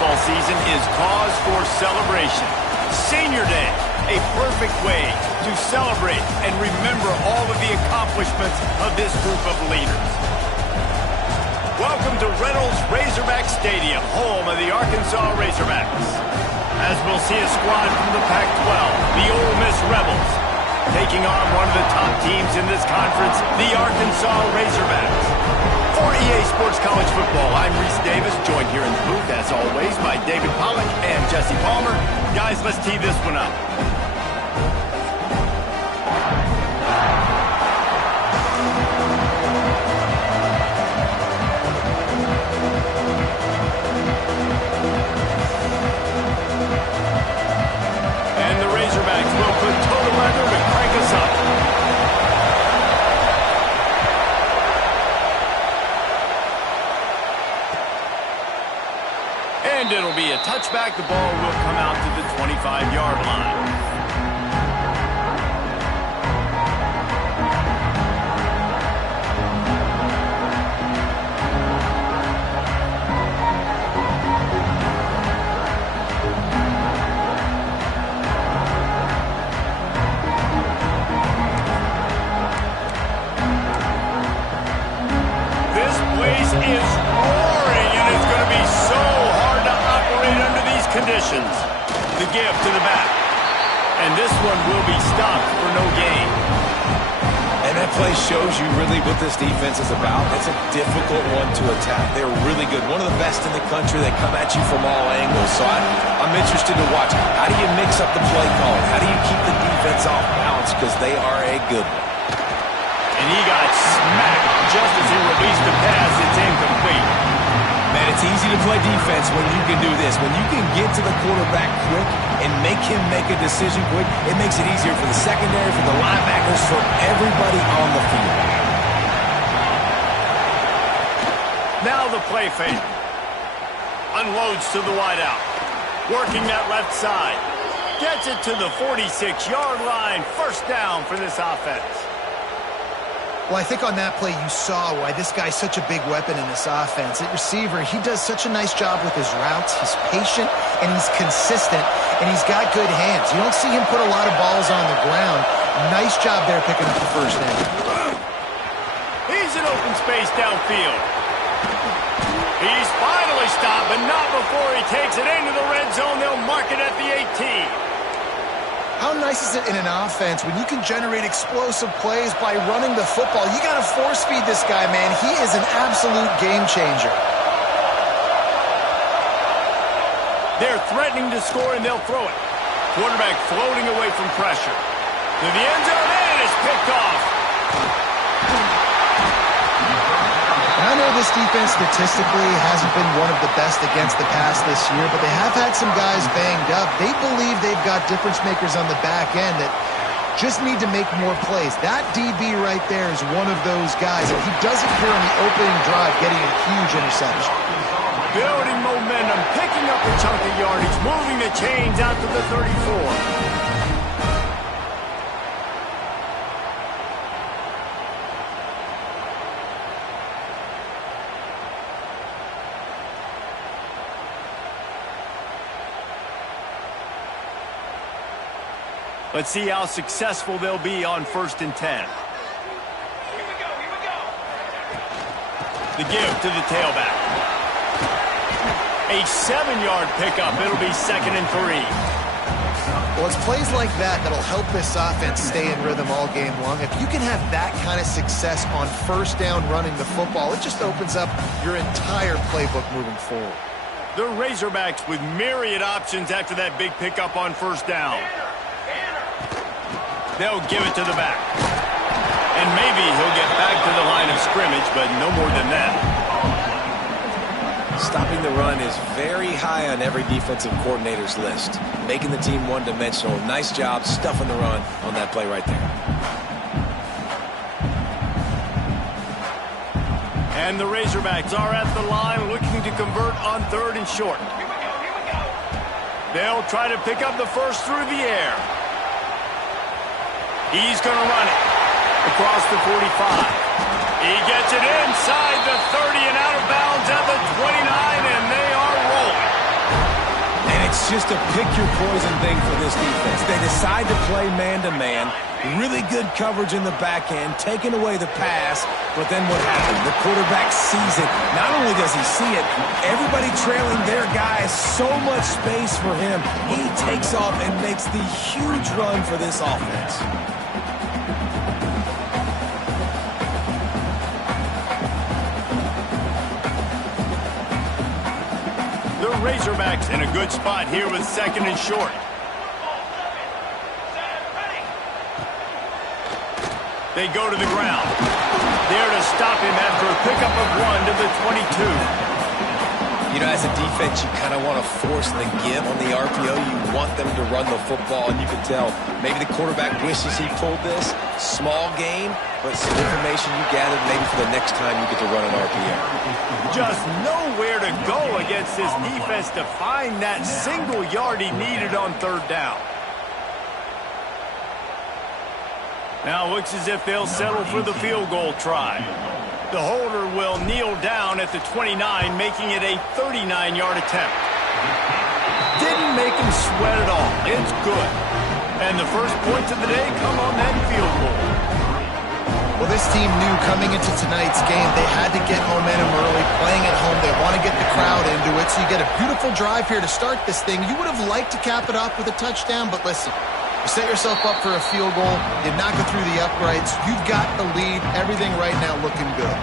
football season is cause for celebration. Senior Day, a perfect way to celebrate and remember all of the accomplishments of this group of leaders. Welcome to Reynolds Razorback Stadium, home of the Arkansas Razorbacks. As we'll see a squad from the Pac-12, the Ole Miss Rebels, taking on one of the top teams in this conference, the Arkansas Razorbacks. For EA Sports College Football, I'm Reese Davis, joined here in the booth, as always, by David Pollack and Jesse Palmer. Guys, let's tee this one up. And the Razorbacks will put total weather to crank us up. And it'll be a touchback. The ball will come out to the 25-yard line. This place is roaring, and it's going to be so hard to operate under these conditions. The give to the back. And this one will be stopped for no gain. And that play shows you really what this defense is about. It's a difficult one to attack. They're really good. One of the best in the country. They come at you from all angles. So I'm interested to watch. How do you mix up the play calling? How do you keep the defense off balance? Because they are a good one. And he got smacked just as he released the pass. It's incomplete. Man, it's easy to play defense when you can do this. When you can get to the quarterback quick and make him make a decision quick, it makes it easier for the secondary, for the linebackers, for everybody on the field. Now the play fake. Unloads to the wideout. Working that left side. Gets it to the 46-yard line. First down for this offense. Well, I think on that play you saw why this guy's such a big weapon in this offense. At receiver, he does such a nice job with his routes. He's patient, and he's consistent, and he's got good hands. You don't see him put a lot of balls on the ground. Nice job there picking up the first down. He's in open space downfield. He's finally stopped, but not before he takes it into the red zone. They'll mark it at the 18. How nice is it in an offense when you can generate explosive plays by running the football? You got to force feed this guy, man. He is an absolute game changer. They're threatening to score, and they'll throw it. Quarterback floating away from pressure. To the end zone, and it's picked off. I know this defense statistically hasn't been one of the best against the pass this year, but they have had some guys banged up. They believe they've got difference makers on the back end that just need to make more plays. That DB right there is one of those guys, and he does it here on the opening drive, getting a huge interception. Building momentum, picking up a chunk of yardage, moving the chains out to the 34. Let's see how successful they'll be on 1st and 10. Here we go. The give to the tailback. A 7-yard pickup. It'll be 2nd and 3. Well, it's plays like that that'll help this offense stay in rhythm all game long. If you can have that kind of success on 1st down running the football, it just opens up your entire playbook moving forward. The Razorbacks with myriad options after that big pickup on 1st down. They'll give it to the back. And maybe he'll get back to the line of scrimmage, but no more than that. Stopping the run is very high on every defensive coordinator's list. Making the team one-dimensional. Nice job stuffing the run on that play right there. And the Razorbacks are at the line looking to convert on 3rd and short. They'll try to pick up the first through the air. He's going to run it across the 45. He gets it inside the 30 and out of bounds at the 29, and they are rolling. just a pick-your-poison thing for this defense. They decide to play man-to-man, really good coverage in the back end, taking away the pass, but then what happens? The quarterback sees it. Not only does he see it, everybody trailing their guy has so much space for him. He takes off and makes the huge run for this offense. Razorbacks in a good spot here with 2nd and short. They go to the ground. There to stop him after a pickup of 1 to the 22. You know, as a defense, you kind of want to force the give on the RPO. You want them to run the football, and you can tell maybe the quarterback wishes he pulled this. Small game, but some information you gathered maybe for the next time you get to run an RPO. Just nowhere to go against this defense to find that single yard he needed on 3rd down. Now looks as if they'll settle for the field goal try. The holder will kneel down at the 29, making it a 39-yard attempt. Didn't make him sweat at all. It's good. And the first points of the day come on that field goal. Well, this team knew coming into tonight's game they had to get momentum early, playing at home. They want to get the crowd into it, so you get a beautiful drive here to start this thing. You would have liked to cap it off with a touchdown, but listen, you set yourself up for a field goal, you knock it through the uprights, you've got the lead, everything right now looking good.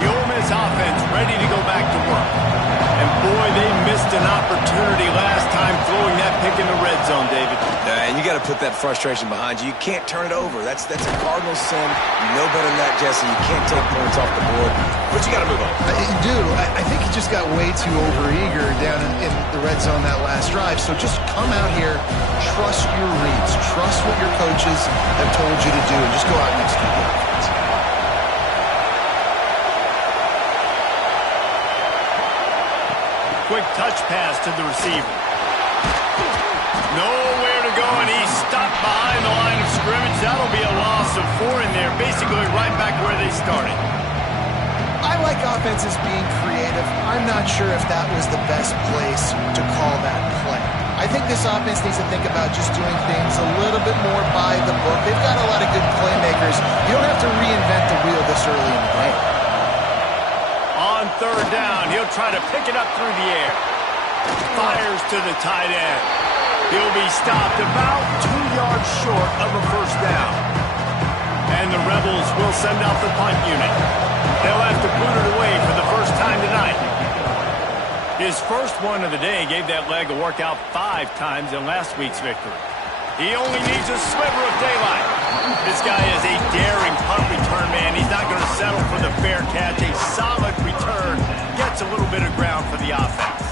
The Ole Miss offense ready to go back to work. And boy, they missed an opportunity last time throwing that pick in the red zone, David. And you got to put that frustration behind you. You can't turn it over. That's a cardinal sin. You know better than that, Jesse. You can't take points off the board. But you got to move on. You do. I think he just got way too overeager down in the red zone that last drive. So just come out here, trust your reads, trust what your coaches have told you to do, and just go out and execute the offense. Quick touch pass to the receiver. Nowhere to go, and he's stopped behind the line of scrimmage. That'll be a loss of 4 in there, basically right back where they started. I like offenses being creative. I'm not sure if that was the best place to call that play. I think this offense needs to think about just doing things a little bit more by the book. They've got a lot of good playmakers. You don't have to reinvent the wheel this early in the game. On 3rd down, he'll try to pick it up through the air. Fires to the tight end. He'll be stopped about 2 yards short of a 1st down. And the Rebels will send out the punt unit. They'll have to boot it away for the first time tonight. His first one of the day gave that leg a workout 5 times in last week's victory. He only needs a sliver of daylight. This guy is a daring punt return man. He's not going to settle for the fair catch. A solid return gets a little bit of ground for the offense.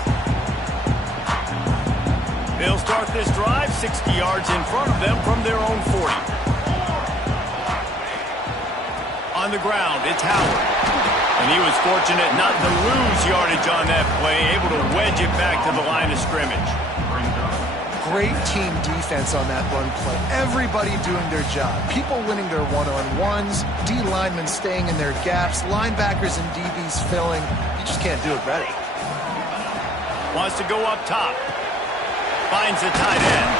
They'll start this drive 60 yards in front of them from their own 40. On the ground, it's Howard. And he was fortunate not to lose yardage on that play, able to wedge it back to the line of scrimmage. Great team defense on that run play. Everybody doing their job. People winning their one-on-ones, D linemen staying in their gaps, linebackers and DBs filling. You just can't do it better. Wants to go up top. Finds the tight end.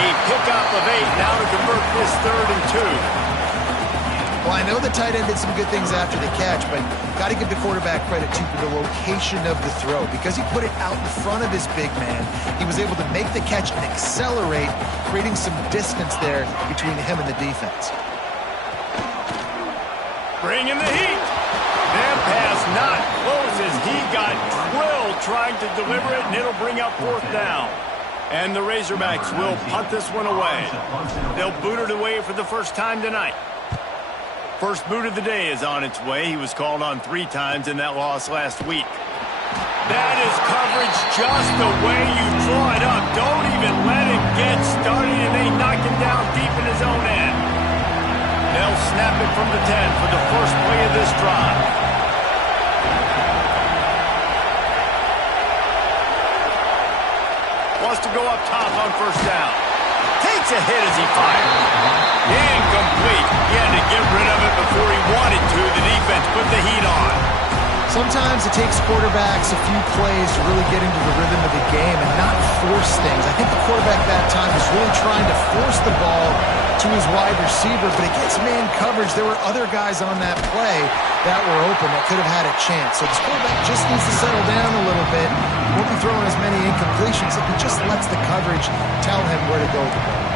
A pickup of 8 now to convert this 3rd and 2. Well, I know the tight end did some good things after the catch, but got to give the quarterback credit, too, for the location of the throw. Because he put it out in front of his big man, he was able to make the catch and accelerate, creating some distance there between him and the defense. Bringing the heat. That pass not close as he got drilled trying to deliver it, and it'll bring up 4th down. And the Razorbacks will punt this one away. They'll boot it away for the first time tonight. First boot of the day is on its way. He was called on 3 times in that loss last week. That is coverage just the way you draw it up. Don't even let it get started, and they knock him down deep in his own end. They'll snap it from the 10 for the first play of this drive. Wants to go up top on 1st down. Takes a hit as he fired. Incomplete. He had to get rid of it before he wanted to. The defense put the heat on. Sometimes it takes quarterbacks a few plays to really get into the rhythm of the game and not force things. I think the quarterback that time was really trying to force the ball to his wide receiver, but against man coverage, there were other guys on that play that were open that could have had a chance. So this quarterback just needs to settle down a little bit. He won't be throwing as many incompletions if he just lets the coverage tell him where to go with the ball.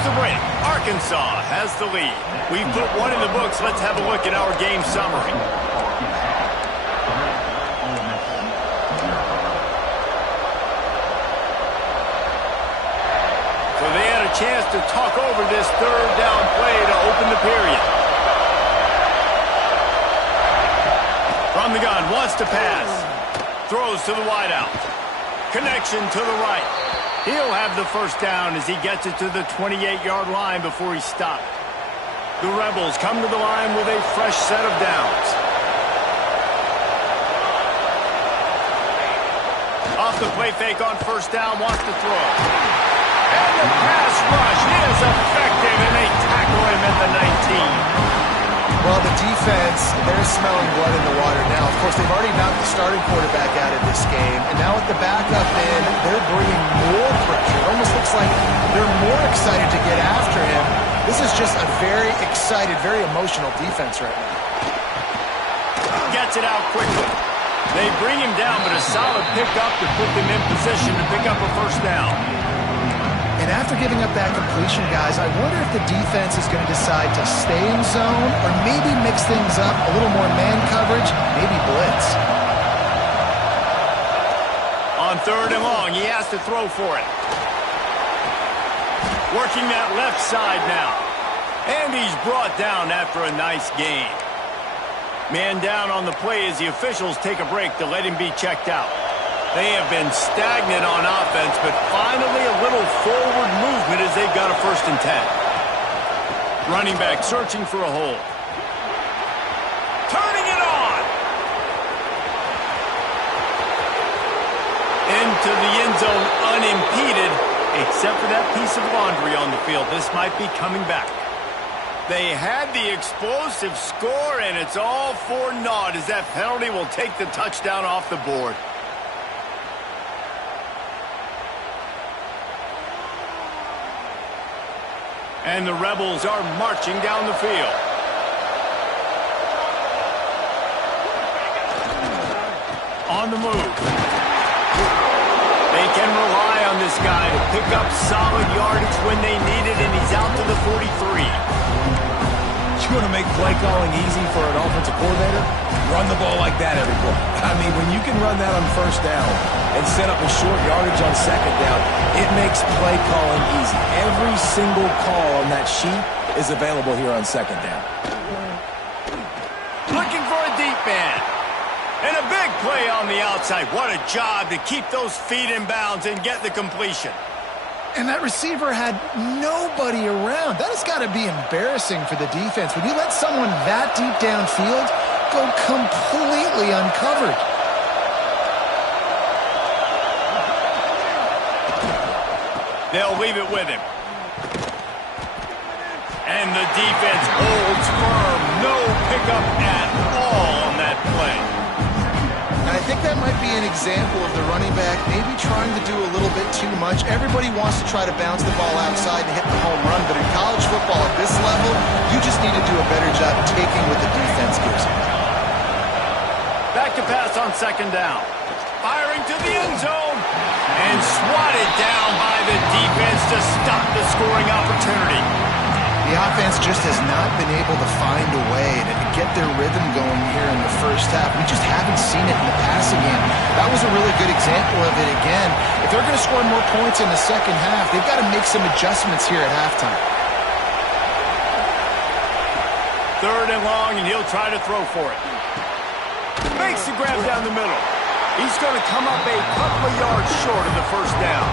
The break. Arkansas has the lead. We've put one in the books. Let's have a look at our game summary. So they had a chance to talk over this third down play to open the period. From the gun, wants to pass. Throws to the wideout. Connection to the right. He'll have the first down as he gets it to the 28-yard line before he's stopped. The Rebels come to the line with a fresh set of downs. Off the play fake on first down, wants to throw. And the pass rush is effective, and they tackle him at the 19. Well, the defense, they're smelling blood in the water now. Of course, they've already knocked the starting quarterback out of this game, and now with the backup in, they're bringing more pressure. It almost looks like they're more excited to get after him. This is just a very excited, very emotional defense right now. Gets it out quickly. They bring him down, but a solid pickup to put them in position to pick up a first down. And after giving up that completion, guys, I wonder if the defense is going to decide to stay in zone or maybe mix things up, a little more man coverage, maybe blitz. On third and long, he has to throw for it. Working that left side now. And he's brought down after a nice gain. Man down on the play as the officials take a break to let him be checked out. They have been stagnant on offense, but finally a little forward movement as they've got a 1st and 10. Running back searching for a hole. Turning it on! Into the end zone unimpeded, except for that piece of laundry on the field. This might be coming back. They had the explosive score, and it's all for naught as that penalty will take the touchdown off the board. And the Rebels are marching down the field. On the move. They can rely on this guy to pick up solid yardage when they need it, and he's out to the 43. You want to make play calling easy for an offensive coordinator? Run the ball like that every play. I mean, when you can run that on first down and set up a short yardage on second down, it makes play calling easy. Every single call on that sheet is available here on second down. Looking for a deep man. And a big play on the outside. What a job to keep those feet in bounds and get the completion. And that receiver had nobody around. That has got to be embarrassing for the defense. When you let someone that deep downfield go completely uncovered. They'll leave it with him. And the defense holds firm. No pickup at all on that play. And I think that might be an example of the running back maybe trying to do a little bit too much. Everybody wants to try to bounce the ball outside and hit the home run, but in college football at this level, you just need to do a better job taking what the defense gives you. Back to pass on second down. Firing to the end zone. And swatted down by the defense to stop the scoring opportunity. The offense just has not been able to find a way to get their rhythm going here in the first half. We just haven't seen it in the passing game. That was a really good example of it again. If they're going to score more points in the second half, they've got to make some adjustments here at halftime. Third and long, and he'll try to throw for it. Makes the grab down the middle. He's going to come up a couple of yards short of the first down.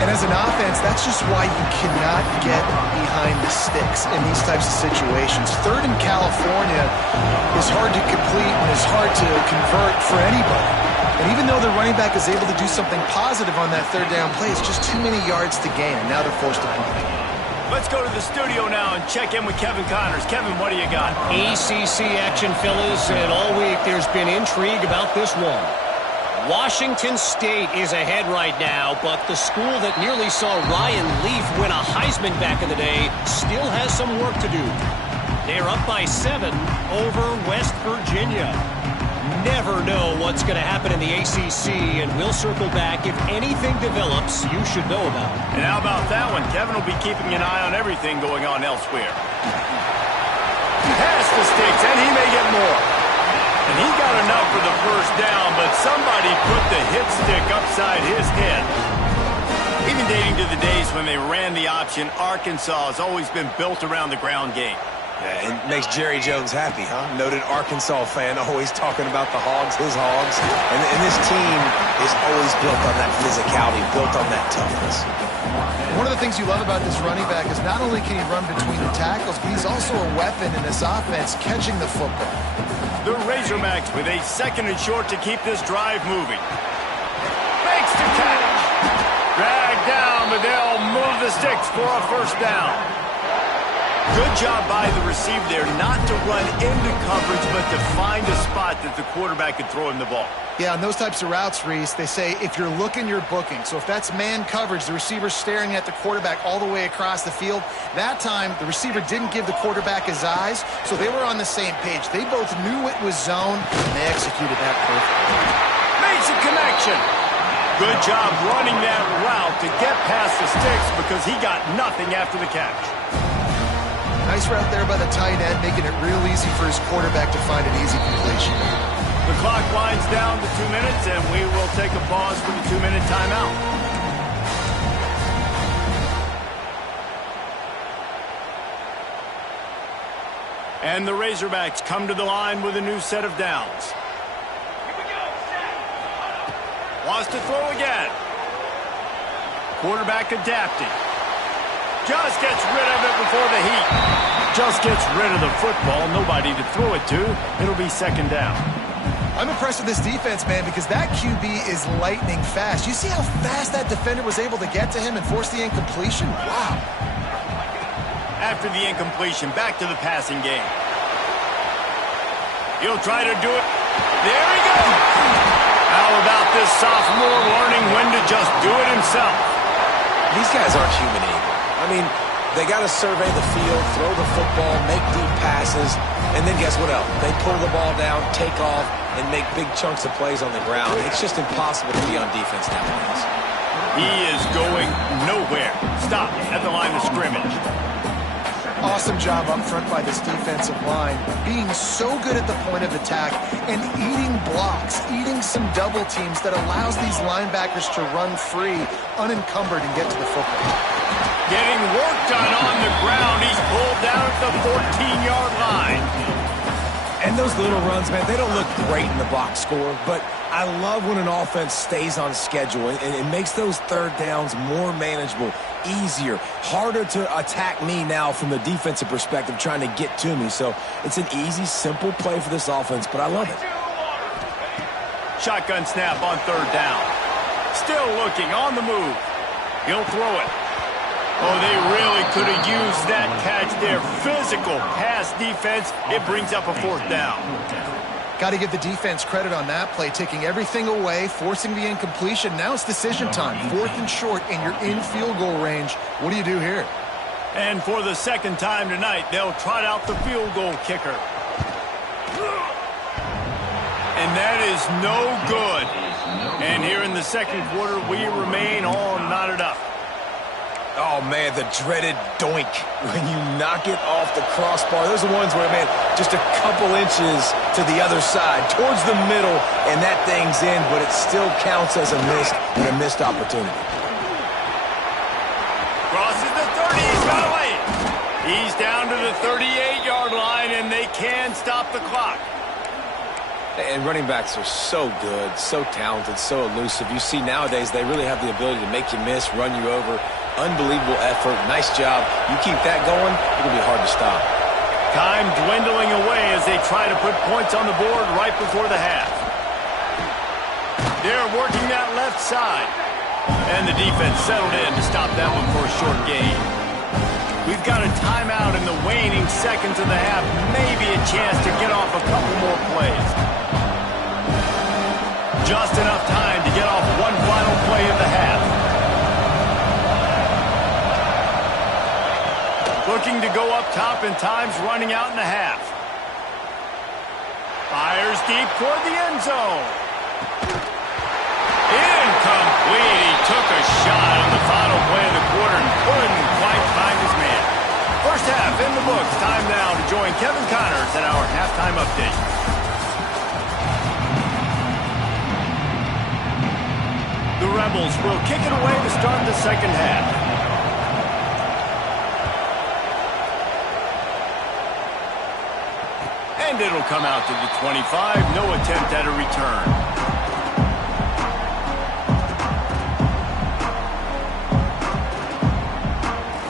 And as an offense, that's just why you cannot get behind the sticks in these types of situations. Third in California is hard to complete and is hard to convert for anybody. And even though the running back is able to do something positive on that third down play, it's just too many yards to gain, and now they're forced to punt. Let's go to the studio now and check in with Kevin Connors. Kevin, what do you got? ACC action, fellas, and all week there's been intrigue about this one. Washington State is ahead right now, but the school that nearly saw Ryan Leaf win a Heisman back in the day still has some work to do. They're up by 7 over West Virginia. Never know what's going to happen in the ACC, and we'll circle back if anything develops you should know about. And how about that one? Kevin will be keeping an eye on everything going on elsewhere. Pass the sticks, and he may get more. And he got enough for the first down, but somebody put the hit stick upside his head. Even dating to the days when they ran the option, Arkansas has always been built around the ground game. Yeah, it makes Jerry Jones happy, huh? Noted Arkansas fan, always talking about the Hogs, his Hogs. And this team is always built on that physicality, built on that toughness. One of the things you love about this running back is not only can he run between the tackles, but he's also a weapon in this offense catching the football. The Razorbacks with a 2nd and short to keep this drive moving. Makes the catch. Dragged down, but they'll move the sticks for a first down. Good job by the receiver there not to run into coverage, but to find a spot that the quarterback could throw him the ball. Yeah, on those types of routes, Reese, they say if you're looking, you're booking. So if that's man coverage, the receiver's staring at the quarterback all the way across the field. That time, the receiver didn't give the quarterback his eyes, so they were on the same page. They both knew it was zone, and they executed that perfectly. Makes a connection. Good job running that route to get past the sticks because he got nothing after the catch. Nice route there by the tight end, making it real easy for his quarterback to find an easy completion. The clock winds down to 2 minutes, and we will take a pause for the 2-minute timeout. And the Razorbacks come to the line with a new set of downs. Here we go, set. Wants to throw again. Quarterback adapting. Just gets rid of it before the heat. Just gets rid of the football. Nobody to throw it to. It'll be 2nd down. I'm impressed with this defense, man, because that QB is lightning fast. You see how fast that defender was able to get to him and force the incompletion? Wow. After the incompletion, back to the passing game. He'll try to do it. There he goes. How about this sophomore learning when to just do it himself? These guys aren't human either. I mean, they got to survey the field, throw the football, make deep passes, and then guess what else? They pull the ball down, take off, and make big chunks of plays on the ground. It's just impossible to be on defense nowadays. He is going nowhere. Stop at the line of scrimmage. Awesome job up front by this defensive line, being so good at the point of attack and eating blocks, eating some double teams that allows these linebackers to run free, unencumbered, and get to the football. Getting work done on the ground. He's pulled down at the 14-yard line. And those little runs, man, they don't look great in the box score, but I love when an offense stays on schedule, and it makes those third downs more manageable, easier, harder to attack me now from the defensive perspective trying to get to me. So it's an easy, simple play for this offense, but I love it. Shotgun snap on 3rd down. Still looking, on the move. He'll throw it. Oh, they really could have used that catch there. Physical pass defense. It brings up a 4th down. Got to give the defense credit on that play, taking everything away, forcing the incompletion. Now it's decision time. 4th and short, and you're in field goal range. What do you do here? And for the 2nd time tonight, they'll trot out the field goal kicker. And that is no good. And here in the 2nd quarter, we remain all knotted up. Oh, man, the dreaded doink when you knock it off the crossbar. Those are ones where, man, just a couple inches to the other side, towards the middle, and that thing's in, but it still counts as a missed opportunity. Crosses the 30, he's got away. He's down to the 38-yard line, and they can stop the clock. And running backs are so good, so talented, so elusive. You see nowadays they really have the ability to make you miss, run you over. Unbelievable effort. Nice job. You keep that going, it'll be hard to stop. Time dwindling away as they try to put points on the board right before the half. They're working that left side. And the defense settled in to stop that one for a short gain. We've got a timeout in the waning seconds of the half. Maybe a chance to get off a couple more plays. Just enough time to get off one final play of the half. Looking to go up top, and time's running out in the half. Fires deep toward the end zone. Incomplete. He took a shot on the final play of the quarter and couldn't quite find his man. First half in the books. Time now to join Kevin Connors in our halftime update. The Rebels will kick it away to start the second half. And it'll come out to the 25. No attempt at a return.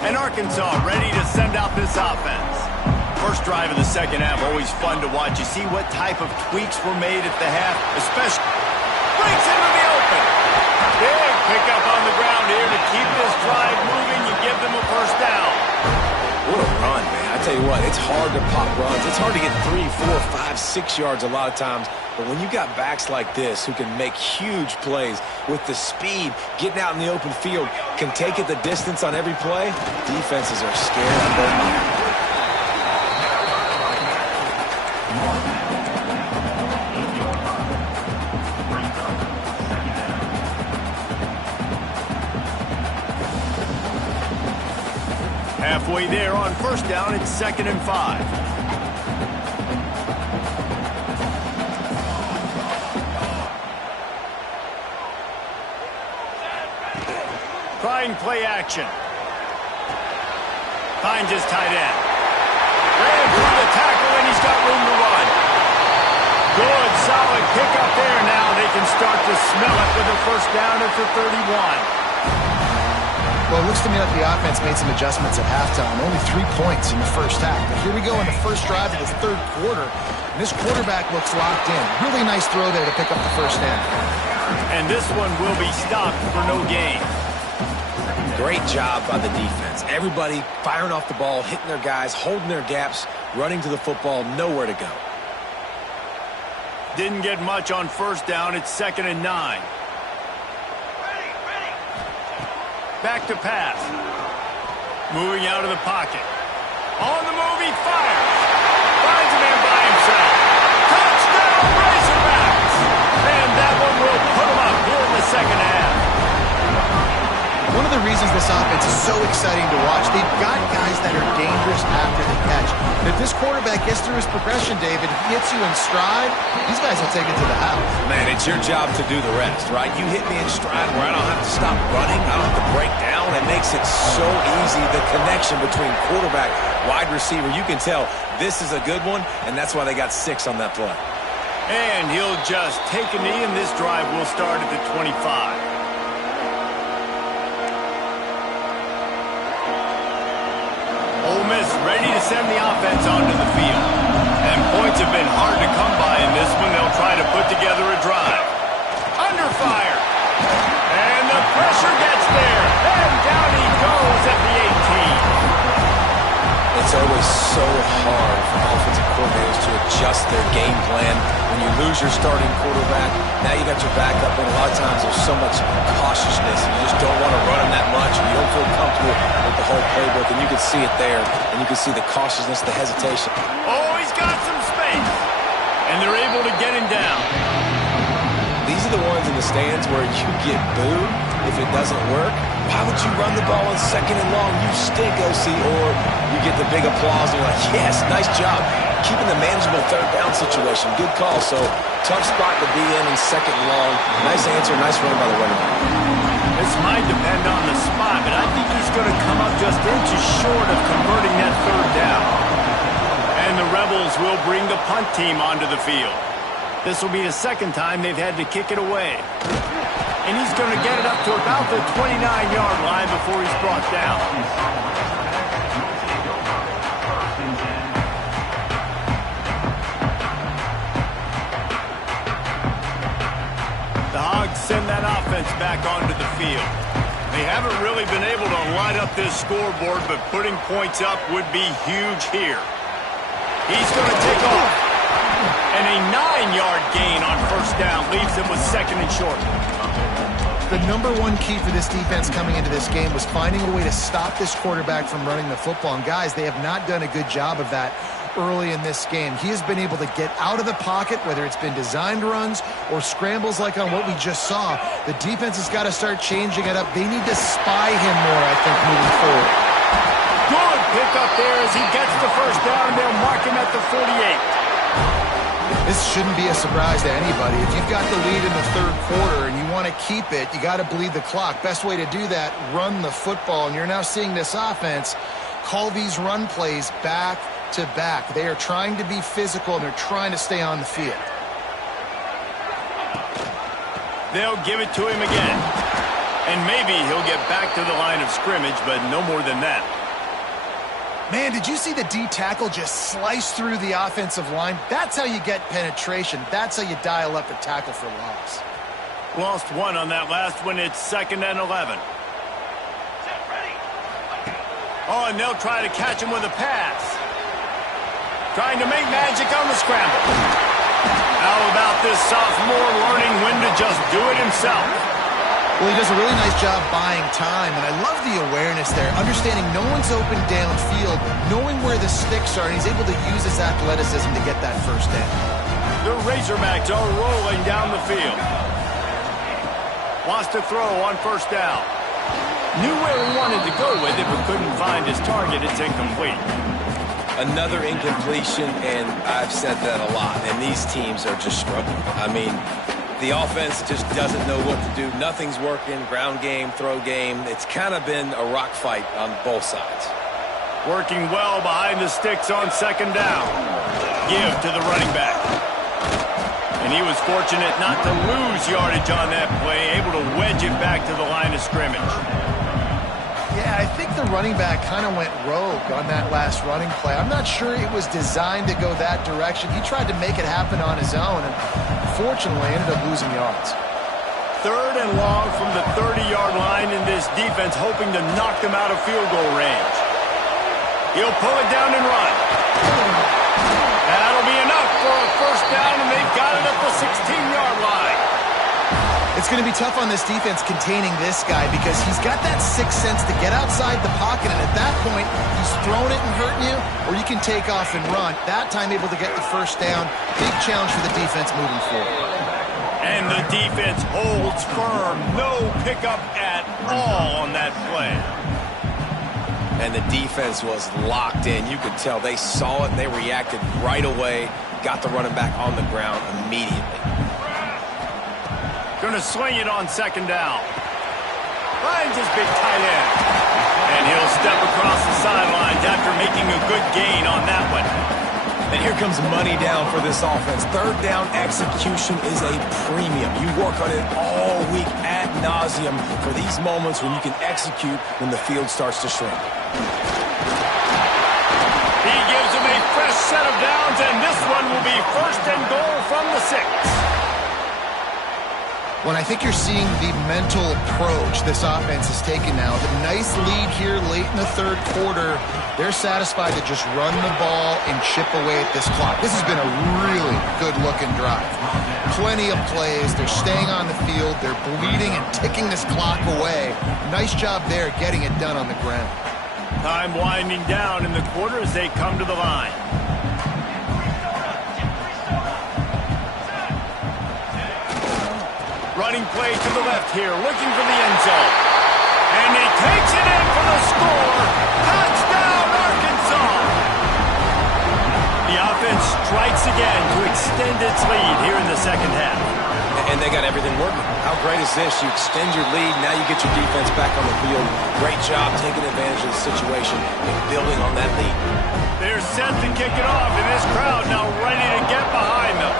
And Arkansas ready to send out this offense. First drive of the second half, always fun to watch. You see what type of tweaks were made at the half, especially breaks into the open. Big pickup on the ground here to keep this drive moving. You give them a first down. What a run, man. I tell you what, it's hard to pop runs. It's hard to get 3, 4, 5, 6 yards a lot of times. But when you got backs like this who can make huge plays with the speed, getting out in the open field, can take it the distance on every play, defenses are scared of them. Halfway there on first down, it's 2nd and 5. Trying play action. Finds his tight end. Ran through the tackle, and he's got room to run. Good, solid pickup there. Now they can start to smell it with a first down at the 31. Well, it looks to me like the offense made some adjustments at halftime. Only 3 points in the first half. But here we go in the first drive of the third quarter. And this quarterback looks locked in. Really nice throw there to pick up the first down. And this one will be stopped for no gain. Great job by the defense. Everybody firing off the ball, hitting their guys, holding their gaps, running to the football, nowhere to go. Didn't get much on first down. It's 2nd and 9. Back to pass. Moving out of the pocket. On the move, he fires. Finds a man by himself. Touchdown, Razorbacks! And that one will put him up here in the second half. One of the reasons this offense is so exciting to watch, they've got guys that are dangerous after the catch. And if this quarterback gets through his progression, David, he hits you in stride, these guys will take it to the house. Man, it's your job to do the rest, right? You hit me in stride where I don't have to stop running, I don't have to break down. It makes it so easy, the connection between quarterback, wide receiver. You can tell this is a good one, and that's why they got 6 on that play. And he'll just take a knee, and this drive will start at the 25. Ole Miss ready to send the offense onto the field. And points have been hard to come by in this one. They'll try to put together a drive. Under fire. And the pressure gets there. And down he goes at the 18. It's always so hard for offensive coordinators to adjust their game plan. When you lose your starting quarterback, now you got your backup, and a lot of times there's so much cautiousness. And you just don't want to run them that much, and you don't feel comfortable with the whole playbook. And you can see it there, and you can see the cautiousness, the hesitation. Oh, he's got some space. And they're able to get him down. These are the ones in the stands where you get booed if it doesn't work. Why would you run the ball on 2nd and long? You stink, OC. Or you get the big applause and you're like, yes, nice job. Keeping the manageable third down situation. Good call. So tough spot to be in 2nd and long. Nice answer, nice run by the running back. This might depend on the spot, but I think he's going to come up just inches short of converting that third down. And the Rebels will bring the punt team onto the field. This will be the second time they've had to kick it away. And he's going to get it up to about the 29-yard line before he's brought down. The Hogs send that offense back onto the field. They haven't really been able to light up this scoreboard, but putting points up would be huge here. He's going to take off. And a 9-yard gain on first down leaves him with second and short. The number one key for this defense coming into this game was finding a way to stop this quarterback from running the football. And guys, they have not done a good job of that early in this game. He has been able to get out of the pocket, whether it's been designed runs or scrambles like on what we just saw. The defense has got to start changing it up. They need to spy him more, I think, moving forward. Good pick up there as he gets the first down. They'll mark him at the 48. This shouldn't be a surprise to anybody. If you've got the lead in the third quarter and you want to keep it, you got to bleed the clock. Best way to do that, run the football. And you're now seeing this offense call these run plays back to back. They are trying to be physical, and they're trying to stay on the field. They'll give it to him again. And maybe he'll get back to the line of scrimmage, but no more than that. Man, did you see the D tackle just slice through the offensive line? That's how you get penetration. That's how you dial up a tackle for loss. Lost one on that last one. It's 2nd and 11. Oh, and they'll try to catch him with a pass. Trying to make magic on the scramble. How about this sophomore learning when to just do it himself? Well, he does a really nice job buying time, and I love the awareness there, understanding no one's open downfield, knowing where the sticks are, and he's able to use his athleticism to get that first down. The Razorbacks are rolling down the field. Wants to throw on first down. Knew where he wanted to go with it, but couldn't find his target. It's incomplete. Another incompletion, and I've said that a lot, and these teams are just struggling. I mean, the offense just doesn't know what to do. Nothing's working. Ground game, throw game. It's kind of been a rock fight on both sides. Working well behind the sticks on second down. Give to the running back. And he was fortunate not to lose yardage on that play, able to wedge it back to the line of scrimmage. Yeah, I think the running back kind of went rogue on that last running play. I'm not sure it was designed to go that direction. He tried to make it happen on his own, and fortunately ended up losing yards. 3rd and long from the 30-yard line, in this defense hoping to knock them out of field goal range. He'll pull it down and run. That'll be enough for a first down, and they've got it up the 16-yard line. It's going to be tough on this defense containing this guy because he's got that sixth sense to get outside the pocket, and at that point, he's throwing it and hurting you, or you can take off and run. That time able to get the first down. Big challenge for the defense moving forward. And the defense holds firm. No pickup at all on that play. And the defense was locked in. You could tell they saw it, and they reacted right away, got the running back on the ground immediately. Going to swing it on second down. Finds his big tight end. And he'll step across the sidelines after making a good gain on that one. And here comes money down for this offense. 3rd down execution is a premium. You work on it all week ad nauseum for these moments when you can execute when the field starts to shrink. He gives him a fresh set of downs, and this one will be 1st and goal from the 6. When I think you're seeing the mental approach this offense is taking now, the nice lead here late in the 3rd quarter, they're satisfied to just run the ball and chip away at this clock. This has been a really good-looking drive. Plenty of plays. They're staying on the field. They're bleeding and ticking this clock away. Nice job there getting it done on the ground. Time winding down in the quarter as they come to the line. Running play to the left here, looking for the end zone. And he takes it in for the score. Touchdown, Arkansas! The offense strikes again to extend its lead here in the second half. And they got everything working. How great is this? You extend your lead, now you get your defense back on the field. Great job taking advantage of the situation and building on that lead. They're set to kick it off, and this crowd now ready to get behind them.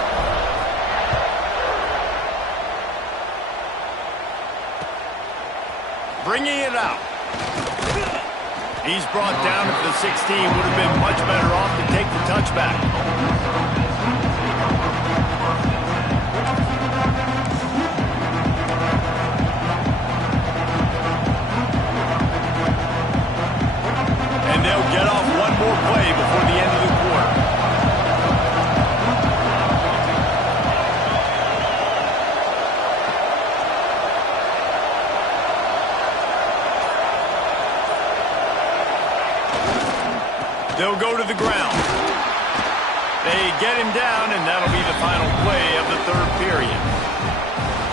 bringing it out. He's brought down at the 16. Would have been much better off to take the touchback. And they'll get off one more play before the end of the quarter. They'll go to the ground. They get him down, and that'll be the final play of the third period.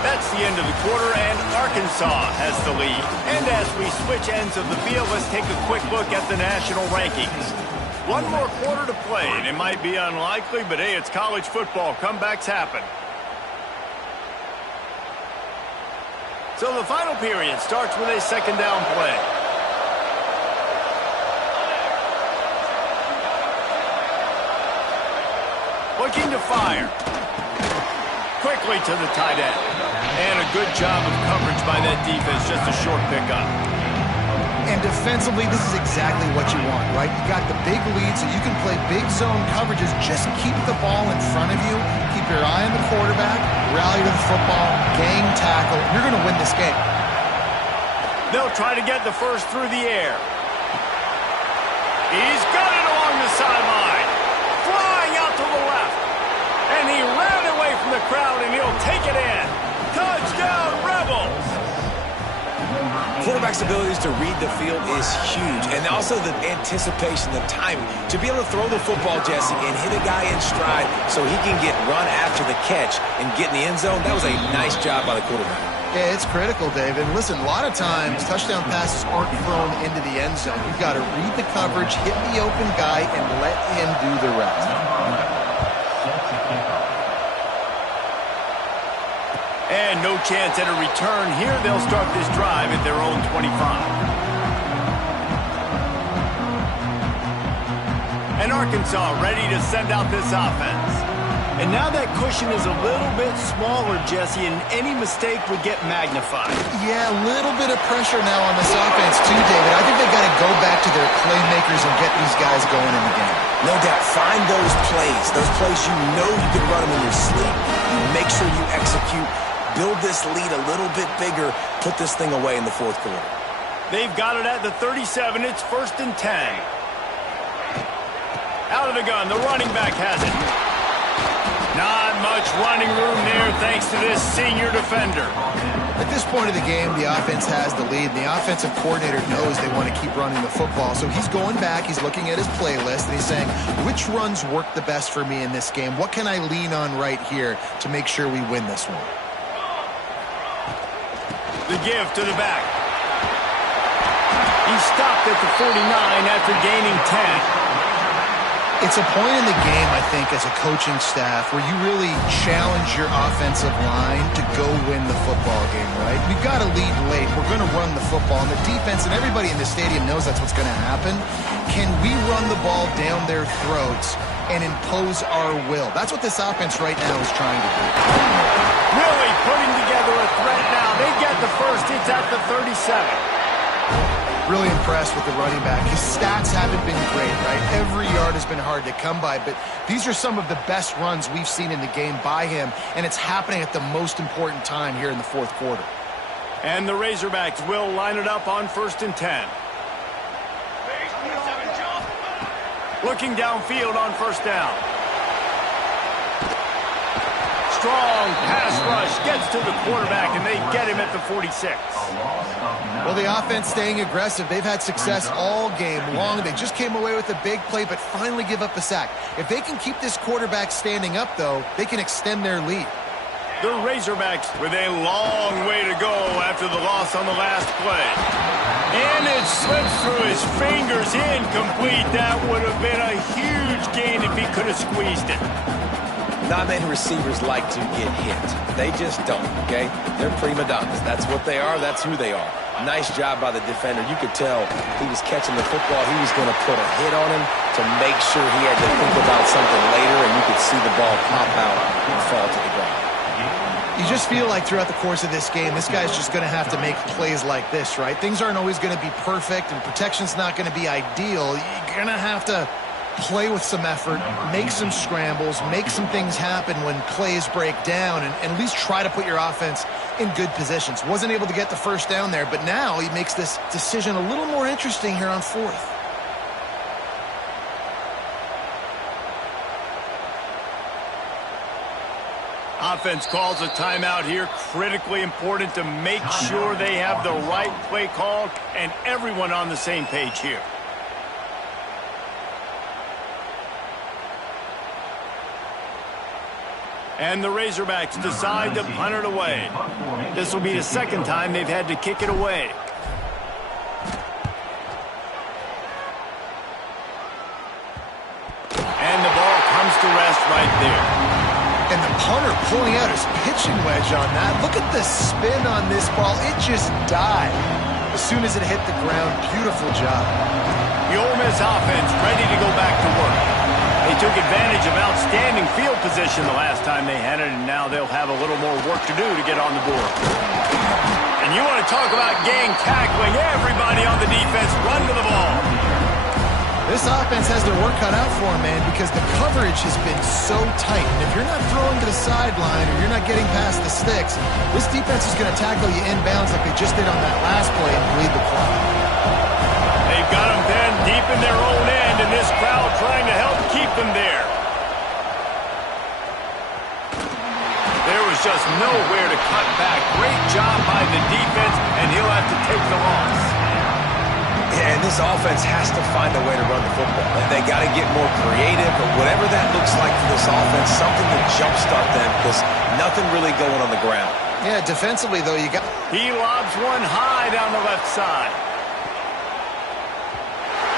That's the end of the quarter, and Arkansas has the lead. And as we switch ends of the field, let's take a quick look at the national rankings. One more quarter to play, and it might be unlikely, but hey, it's college football. Comebacks happen. So the final period starts with a second down play. Looking to fire. Quickly to the tight end. And a good job of coverage by that defense. Just a short pickup. And defensively, this is exactly what you want, right? You got the big lead, so you can play big zone coverages. Just keep the ball in front of you. Keep your eye on the quarterback. Rally to the football. Gang tackle. You're going to win this game. They'll try to get the first through the air. He's got it along the sideline. Flying out to the left. And he ran away from the crowd, and he'll take it in. Touchdown, Rebels! Quarterback's abilities to read the field is huge. And also the anticipation, the timing. To be able to throw the football, Jesse, and hit a guy in stride so he can get run after the catch and get in the end zone, that was a nice job by the quarterback. Yeah, it's critical, Dave. And listen, a lot of times, touchdown passes aren't thrown into the end zone. You've got to read the coverage, hit the open guy, and let him do the rest. And no chance at a return here. They'll start this drive at their own 25. And Arkansas ready to send out this offense. And now that cushion is a little bit smaller, Jesse, and any mistake would get magnified. Yeah, a little bit of pressure now on this offense too, David. I think they got to go back to their playmakers and get these guys going in the game. No doubt. Find those plays you know you can run them in your sleep. You make sure you execute. Build this lead a little bit bigger. Put this thing away in the fourth quarter. They've got it at the 37. It's 1st and 10. Out of the gun. The running back has it. Not much running room there thanks to this senior defender. At this point of the game, the offense has the lead. The offensive coordinator knows they want to keep running the football. So he's going back, he's looking at his playlist, and he's saying, which runs work the best for me in this game? What can I lean on right here to make sure we win this one? The give to the back. He stopped at the 49 after gaining 10. It's a point in the game, I think, as a coaching staff where you really challenge your offensive line to go win the football game, right? We've got to lead late. We're going to run the football. And the defense and everybody in the stadium knows that's what's going to happen. Can we run the ball down their throats and impose our will? That's what this offense right now is trying to do. Really putting together a threat now. They get the first. It's at the 37. Really impressed with the running back. His stats haven't been great, right? Every yard has been hard to come by, but these are some of the best runs we've seen in the game by him, and it's happening at the most important time here in the fourth quarter. And the Razorbacks will line it up on 1st and 10. Looking downfield on 1st down. Strong pass rush gets to the quarterback, and they get him at the 46. Well, the offense staying aggressive. They've had success all game long. They just came away with a big play, but finally give up a sack. If they can keep this quarterback standing up, though, they can extend their lead. The Razorbacks with a long way to go after the loss on the last play. And it slips through his fingers, incomplete. That would have been a huge gain if he could have squeezed it. Not many receivers like to get hit. They just don't, okay? They're prima donnas. That's what they are. That's who they are. Nice job by the defender. You could tell he was catching the football. He was going to put a hit on him to make sure he had to think about something later, and you could see the ball pop out and fall to the ground. You just feel like throughout the course of this game, this guy's just going to have to make plays like this, right? Things aren't always going to be perfect, and protection's not going to be ideal. You're going to have to play with some effort, make some scrambles, make some things happen when plays break down, and at least try to put your offense in good positions. Wasn't able to get the first down there, but now he makes this decision a little more interesting here on fourth. Offense calls a timeout here. Critically important to make sure they have the right play called and everyone on the same page here. And the Razorbacks decide to punt it away. This will be the second time they've had to kick it away. And the ball comes to rest right there. And the punter pulling out his pitching wedge on that. Look at the spin on this ball. It just died as soon as it hit the ground. Beautiful job. The Ole Miss offense ready to go back to work. They took advantage of outstanding field position the last time they had it, and now they'll have a little more work to do to get on the board. And you want to talk about gang tackling. Everybody on the defense run to the ball. This offense has their work cut out for them, man, because the coverage has been so tight. And if you're not throwing to the sideline or you're not getting past the sticks, this defense is going to tackle you inbounds like they just did on that last play and bleed the clock. They've got them then deep in their own end, and this crowd trying to help keep them there. There was just nowhere to cut back. Great job by the defense, and he'll have to take the loss. And this offense has to find a way to run the football. They got to get more creative, but whatever that looks like for this offense, something to jumpstart them because nothing really going on the ground. Yeah, defensively, though, you got... He lobs one high down the left side.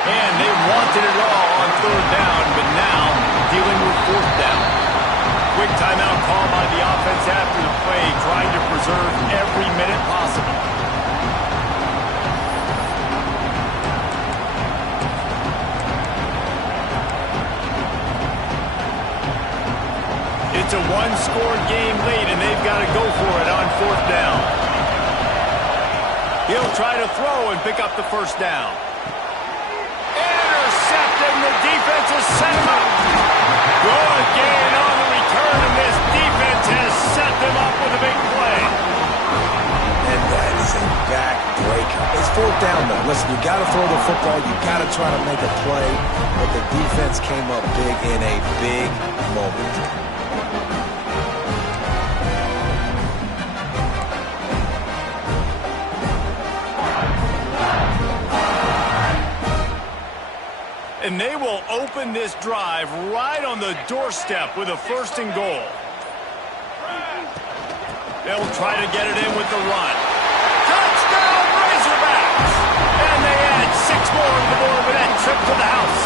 And they wanted it all on third down, but now dealing with fourth down. Quick timeout call by the offense after the play, trying to preserve every minute possible. It's a one-score game late, and they've got to go for it on fourth down. He'll try to throw and pick up the first down. Intercepted, and the defense has set him up. Good gain on the return, and this defense has set them up with a big play. And that is a backbreaker. It's fourth down, though. Listen, you got to throw the football. You got to try to make a play, but the defense came up big in a big moment. And they will open this drive right on the doorstep with a first and goal. They'll try to get it in with the run. Touchdown, Razorbacks! And they add 6 more to the board with that trip to the house.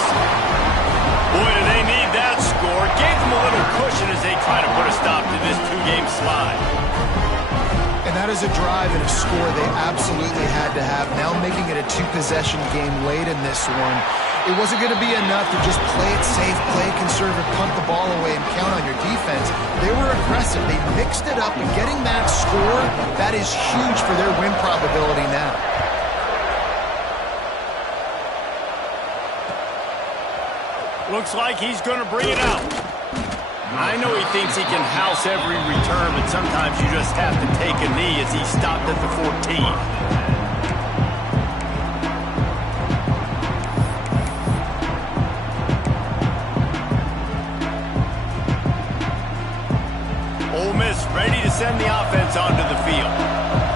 Boy, do they need that score. Gave them a little cushion as they try to put a stop to this 2-game slide. And that is a drive and a score they absolutely had to have. Now making it a 2-possession game late in this one. It wasn't going to be enough to just play it safe, play it conservative, punt the ball away, and count on your defense. They were aggressive. They mixed it up, and getting that score, that is huge for their win probability now. Looks like he's going to bring it out. I know he thinks he can house every return, but sometimes you just have to take a knee as he stopped at the 14. Ole Miss ready to send the offense onto the field.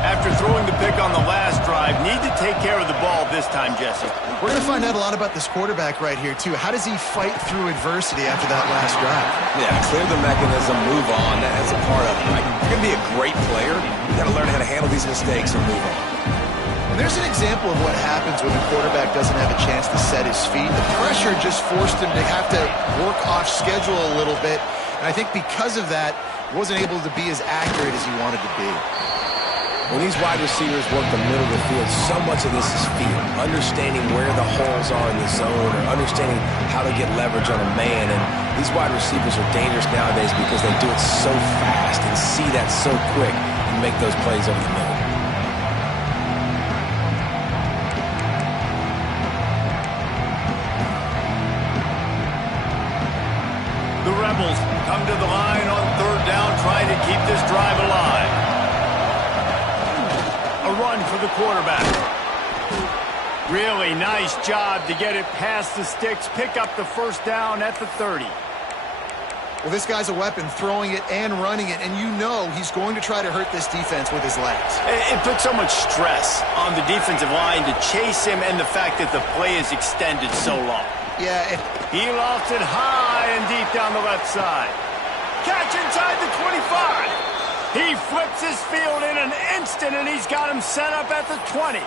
After throwing the pick on the last drive, need to take care of the ball this time, Jesse. We're going to find out a lot about this quarterback right here, too. How does he fight through adversity after that last drive? Yeah, clear the mechanism, move on. That's a part of it, right? You're going to be a great player. You got to learn how to handle these mistakes and move on. And there's an example of what happens when the quarterback doesn't have a chance to set his feet. The pressure just forced him to have to work off schedule a little bit. And I think because of that, he wasn't able to be as accurate as he wanted to be. When these wide receivers work the middle of the field, so much of this is feel. Understanding where the holes are in the zone or understanding how to get leverage on a man. And these wide receivers are dangerous nowadays because they do it so fast and see that so quick and make those plays over the middle. The Rebels come to the line on third down, trying to keep this drive alive. A run for the quarterback. Really nice job to get it past the sticks, pick up the first down at the 30. Well, this guy's a weapon, throwing it and running it, and you know he's going to try to hurt this defense with his legs. It puts so much stress on the defensive line to chase him and the fact that the play is extended so long. Yeah, He lofts it high and deep down the left side. Catch inside the 25. He flips his field in an instant, and he's got him set up at the 20.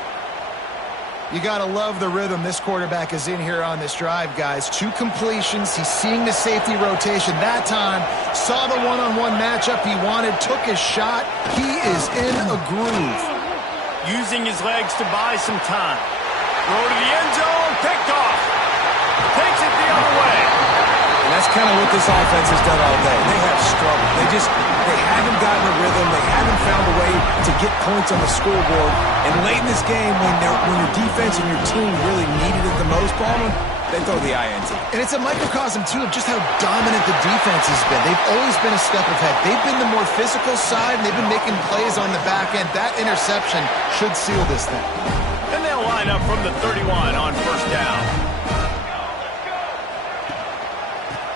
you got to love the rhythm this quarterback is in here on this drive, guys. 2 completions. He's seeing the safety rotation. That time, saw the one-on-one matchup he wanted, took his shot. He is in a groove. Using his legs to buy some time. Throw to the end zone, picked off. Takes it the other way. And that's kind of what this offense has done all day. They have struggled. They haven't gotten a rhythm. They haven't found a way to get points on the scoreboard. And late in this game, when your defense and your team really needed it the most, Palmer, they throw the INT. And it's a microcosm, too, of just how dominant the defense has been. They've always been a step ahead. They've been the more physical side, and they've been making plays on the back end. That interception should seal this thing. And they'll line up from the 31 on first down.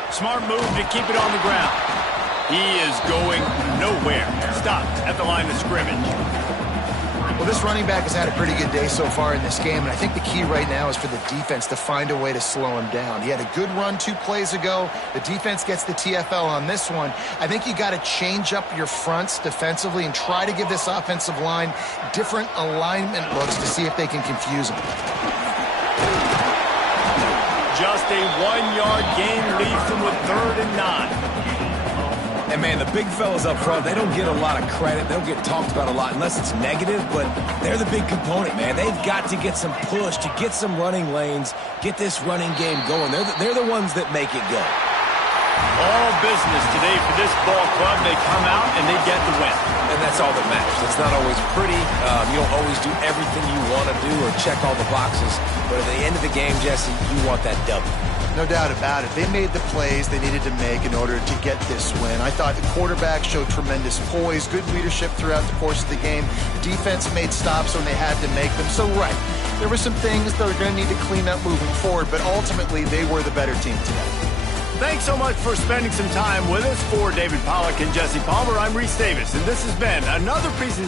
Smart move to keep it on the ground. He is going nowhere. Stopped at the line of scrimmage. Well, this running back has had a pretty good day so far in this game, and I think the key right now is for the defense to find a way to slow him down. He had a good run 2 plays ago. The defense gets the TFL on this one. I think you got to change up your fronts defensively and try to give this offensive line different alignment looks to see if they can confuse him. Just a 1-yard gain leaves them with 3rd and 9. And, man, the big fellas up front, they don't get a lot of credit. They don't get talked about a lot unless it's negative, but they're the big component, man. They've got to get some push, to get some running lanes, get this running game going. They're the ones that make it go. All business today for this ball club. They come out and they get the win. And that's all that matters. It's not always pretty. You don't always do everything you want to do or check all the boxes. But at the end of the game, Jesse, you want that W. No doubt about it. They made the plays they needed to make in order to get this win. I thought the quarterback showed tremendous poise, good leadership throughout the course of the game. Defense made stops when they had to make them. So, right, there were some things that we're going to need to clean up moving forward, but ultimately they were the better team today. Thanks so much for spending some time with us. For David Pollack and Jesse Palmer, I'm Reese Davis, and this has been another presentation